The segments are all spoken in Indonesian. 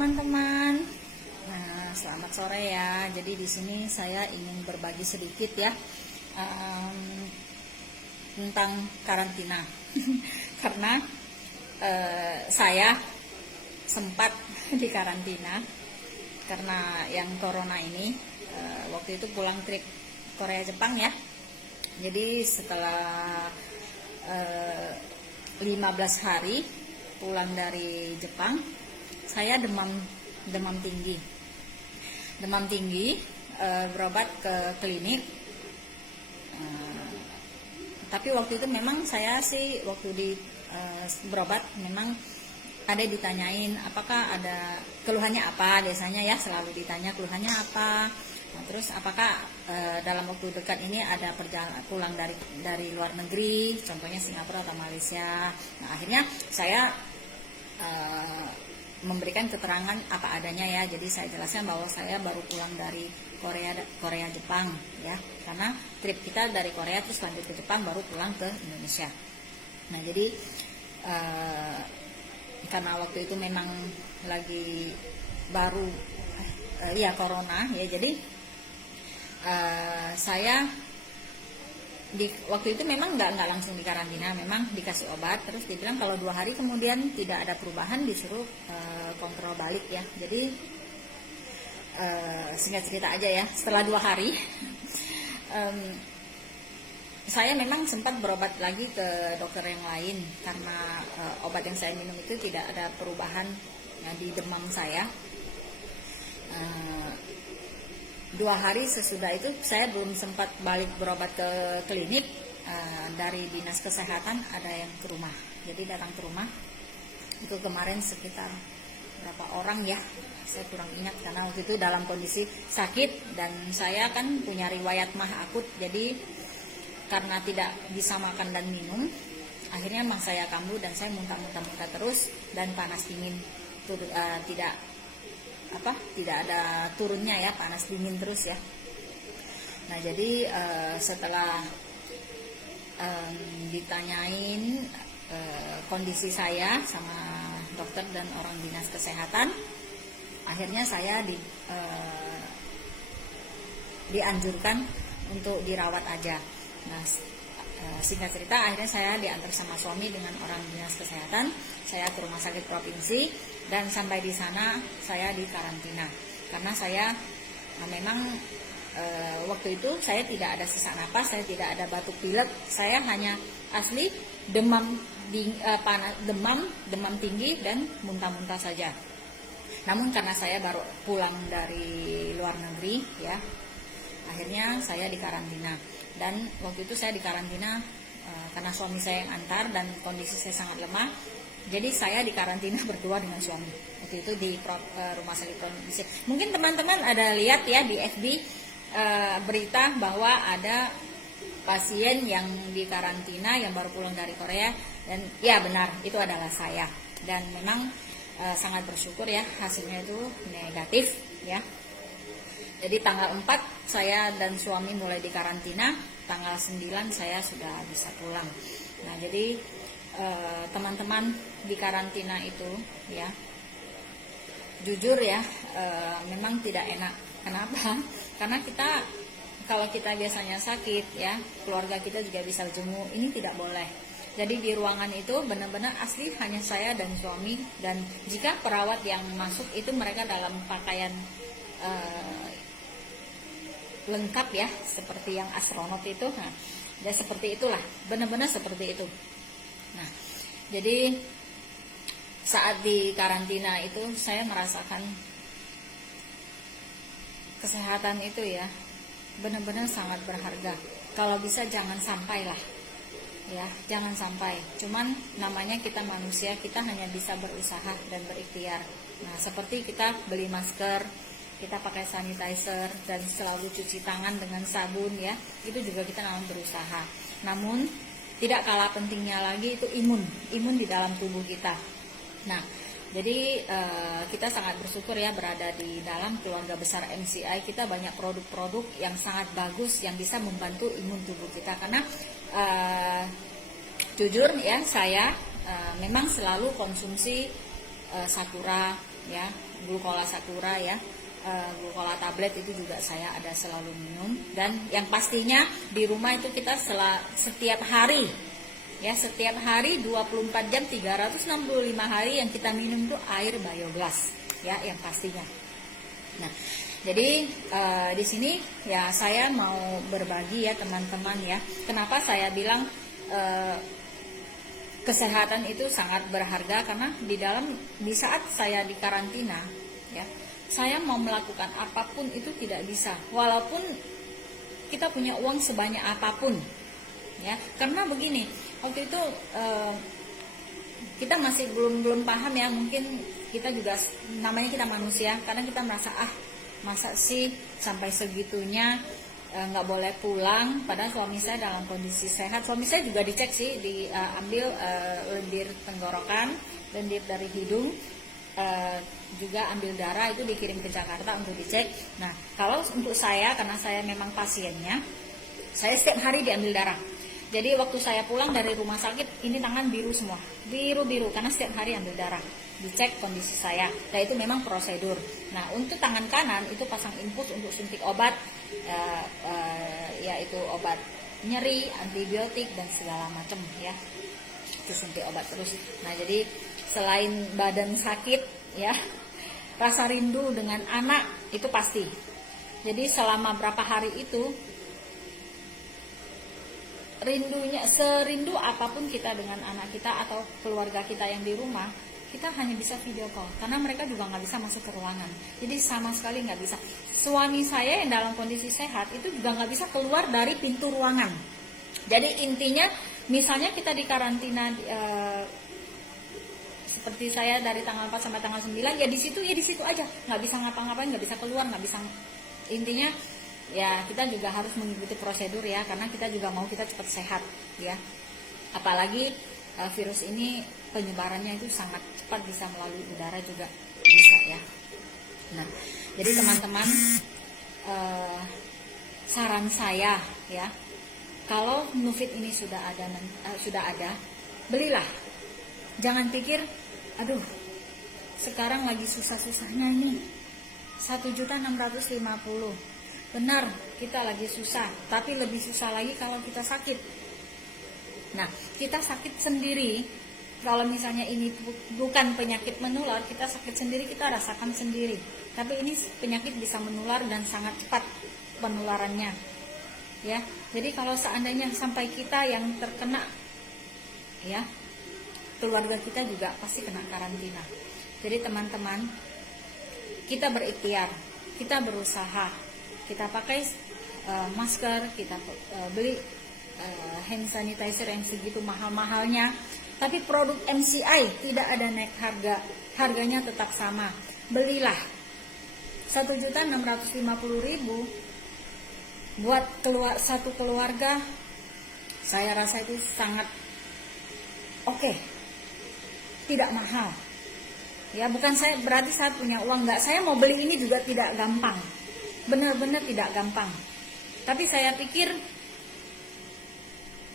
teman-teman. Nah, selamat sore ya. Jadi di sini saya ingin berbagi sedikit ya tentang karantina. Karena saya sempat di karantina karena yang corona ini. Waktu itu pulang trip Korea Jepang ya. Jadi setelah 15 hari pulang dari Jepang, saya demam tinggi, berobat ke klinik. Tapi waktu itu memang saya sih waktu di berobat memang ada ditanyain apakah ada keluhannya apa, biasanya ya selalu ditanya keluhannya apa. Nah, terus apakah dalam waktu dekat ini ada perjalanan pulang dari luar negeri, contohnya Singapura atau Malaysia. Nah, akhirnya saya memberikan keterangan apa adanya ya. Jadi saya jelaskan bahwa saya baru pulang dari Korea Jepang ya, karena trip kita dari Korea terus lanjut ke Jepang baru pulang ke Indonesia. Nah, jadi karena waktu itu memang lagi baru ya corona ya, jadi saya waktu itu memang nggak langsung di karantina, memang dikasih obat, terus dibilang kalau 2 hari kemudian tidak ada perubahan disuruh kontrol balik ya. Jadi singkat cerita aja ya, setelah 2 hari saya memang sempat berobat lagi ke dokter yang lain karena obat yang saya minum itu tidak ada perubahan ya, di demam saya. 2 hari sesudah itu saya belum sempat balik berobat ke klinik. Dari dinas kesehatan ada yang ke rumah, jadi datang ke rumah itu kemarin sekitar berapa orang ya, saya kurang ingat karena waktu itu dalam kondisi sakit dan saya kan punya riwayat mah akut. Jadi karena tidak bisa makan dan minum, akhirnya memang saya kambuh dan saya muntah-muntah terus dan panas dingin, tidak ada turunnya ya, panas dingin terus ya. Nah, jadi setelah ditanyain kondisi saya sama dokter dan orang dinas kesehatan, akhirnya saya dianjurkan untuk dirawat aja. Nah, singkat cerita akhirnya saya diantar sama suami dengan orang dinas kesehatan, saya ke rumah sakit provinsi dan sampai di sana saya di karantina karena saya memang waktu itu saya tidak ada sesak napas, saya tidak ada batuk pilek, saya hanya asli demam tinggi dan muntah-muntah saja. Namun karena saya baru pulang dari luar negeri ya, akhirnya saya dikarantina. Dan waktu itu saya dikarantina karena suami saya yang antar dan kondisi saya sangat lemah. Jadi saya dikarantina berdua dengan suami. Waktu itu di rumah sakit provinsi. Mungkin teman-teman ada lihat ya di FB berita bahwa ada pasien yang dikarantina yang baru pulang dari Korea, dan ya benar itu adalah saya. Dan memang sangat bersyukur ya hasilnya itu negatif ya. Jadi tanggal 4 saya dan suami mulai dikarantina, tanggal 9 saya sudah bisa pulang. Nah, jadi teman-teman di karantina itu ya, jujur ya memang tidak enak. Kenapa? Karena kalau kita biasanya sakit ya, keluarga kita juga bisa jenguk, ini tidak boleh. Jadi di ruangan itu benar-benar asli hanya saya dan suami, dan jika perawat yang masuk itu mereka dalam pakaian lengkap ya, seperti yang astronot itu. Nah, ya seperti itulah, benar-benar seperti itu. Nah, jadi saat di karantina itu saya merasakan kesehatan itu ya benar-benar sangat berharga. Kalau bisa jangan sampai lah ya, jangan sampai. Cuman namanya kita manusia, kita hanya bisa berusaha dan berikhtiar. Nah, seperti kita beli masker, kita pakai sanitizer dan selalu cuci tangan dengan sabun ya, itu juga kita memang berusaha. Namun tidak kalah pentingnya lagi itu imun di dalam tubuh kita. Nah, jadi kita sangat bersyukur ya berada di dalam keluarga besar MCI. Kita banyak produk-produk yang sangat bagus yang bisa membantu imun tubuh kita. Karena jujur ya, saya memang selalu konsumsi Sakura ya, glukola sakura ya, glukola tablet itu juga saya ada selalu minum. Dan yang pastinya di rumah itu kita setiap hari ya, setiap hari 24 jam 365 hari yang kita minum itu air biogas ya, yang pastinya. Nah, jadi di sini ya saya mau berbagi ya teman-teman ya, kenapa saya bilang kesehatan itu sangat berharga, karena di saat saya di karantina ya, saya mau melakukan apapun itu tidak bisa, walaupun kita punya uang sebanyak apapun ya. Karena begini, waktu itu kita masih belum paham ya, mungkin kita juga namanya kita manusia, karena kita merasa masa sih sampai segitunya nggak boleh pulang, padahal suami saya dalam kondisi sehat. Suami saya juga dicek sih, diambil lendir tenggorokan, lendir dari hidung, juga ambil darah, itu dikirim ke Jakarta untuk dicek. Nah, kalau untuk saya, karena saya memang pasiennya, saya setiap hari diambil darah. Jadi waktu saya pulang dari rumah sakit, ini tangan biru semua, biru-biru, karena setiap hari ambil darah, dicek kondisi saya. Nah, itu memang prosedur. Nah, untuk tangan kanan itu pasang infus untuk suntik obat, yaitu obat nyeri, antibiotik dan segala macam ya. Itu suntik obat terus. Nah, jadi selain badan sakit ya, rasa rindu dengan anak itu pasti. Jadi selama berapa hari itu, rindunya, serindu apapun kita dengan anak kita atau keluarga kita yang di rumah, kita hanya bisa video call, karena mereka juga nggak bisa masuk ke ruangan. Jadi sama sekali nggak bisa. Suami saya yang dalam kondisi sehat itu juga nggak bisa keluar dari pintu ruangan. Jadi intinya, misalnya kita di karantina seperti saya dari tanggal 4 sampai tanggal 9, ya di situ aja, nggak bisa ngapa-ngapain, nggak bisa keluar, nggak bisa. Intinya ya kita juga harus mengikuti prosedur ya, karena kita juga mau kita cepat sehat ya. Apalagi virus ini penyebarannya itu sangat cepat, bisa melalui udara juga bisa ya. Nah, jadi teman-teman, saran saya ya, kalau Nufit ini sudah ada, belilah. Jangan pikir, aduh sekarang lagi susah-susahnya ini 1.650.000. Benar, kita lagi susah, tapi lebih susah lagi kalau kita sakit. Nah, kita sakit sendiri, kalau misalnya ini bukan penyakit menular, kita sakit sendiri, kita rasakan sendiri. Tapi ini penyakit bisa menular dan sangat cepat penularannya. Ya, jadi kalau seandainya sampai kita yang terkena, ya, keluarga kita juga pasti kena karantina. Jadi teman-teman, kita berikhtiar, kita berusaha. Kita pakai masker, kita beli hand sanitizer yang segitu mahal-mahalnya, tapi produk MCI tidak ada naik harga, harganya tetap sama. Belilah 1.650.000 buat satu keluarga, saya rasa itu sangat oke. Tidak mahal. Ya, bukan saya berarti saya punya uang, enggak, saya mau beli ini juga tidak gampang. Benar-benar tidak gampang. Tapi saya pikir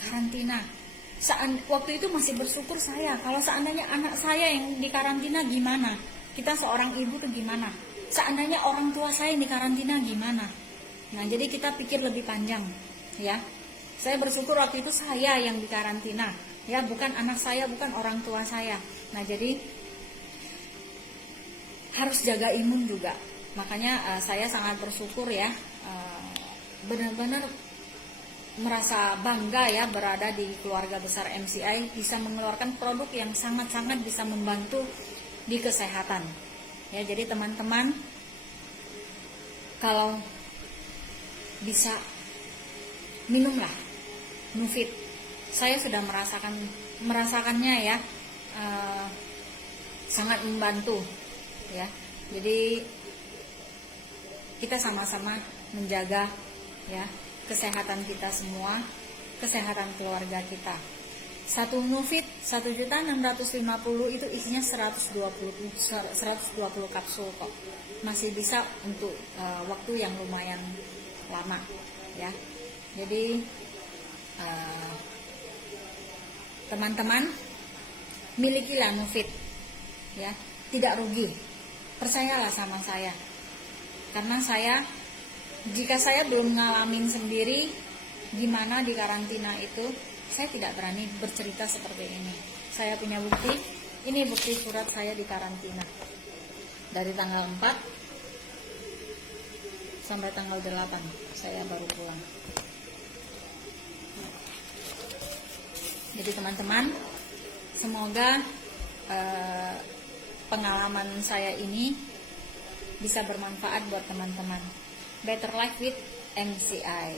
karantina, waktu itu masih bersyukur saya. Kalau seandainya anak saya yang di karantina gimana? Kita seorang ibu tuh gimana? Seandainya orang tua saya yang di karantina gimana? Nah, jadi kita pikir lebih panjang, ya. Saya bersyukur waktu itu saya yang di karantina, ya, bukan anak saya, bukan orang tua saya. Nah, jadi harus jaga imun juga. Makanya saya sangat bersyukur ya, benar-benar merasa bangga ya berada di keluarga besar MCI, bisa mengeluarkan produk yang sangat-sangat bisa membantu di kesehatan. Ya, jadi teman-teman, kalau bisa minumlah Nufit. Saya sudah merasakannya ya, sangat membantu ya. Jadi kita sama-sama menjaga ya kesehatan kita semua, kesehatan keluarga kita. Satu Nufit 1.650.000 itu isinya 120 kapsul kok. Masih bisa untuk waktu yang lumayan lama ya. Jadi teman-teman, milikilah Nufit ya, tidak rugi. percayalah sama saya. Karena jika saya belum ngalamin sendiri gimana di karantina itu, saya tidak berani bercerita seperti ini. Saya punya bukti, ini bukti surat saya di karantina. Dari tanggal 4 sampai tanggal 8 saya baru pulang. Jadi teman-teman, semoga pengalaman saya ini bisa bermanfaat buat teman-teman. Better Life with MCI.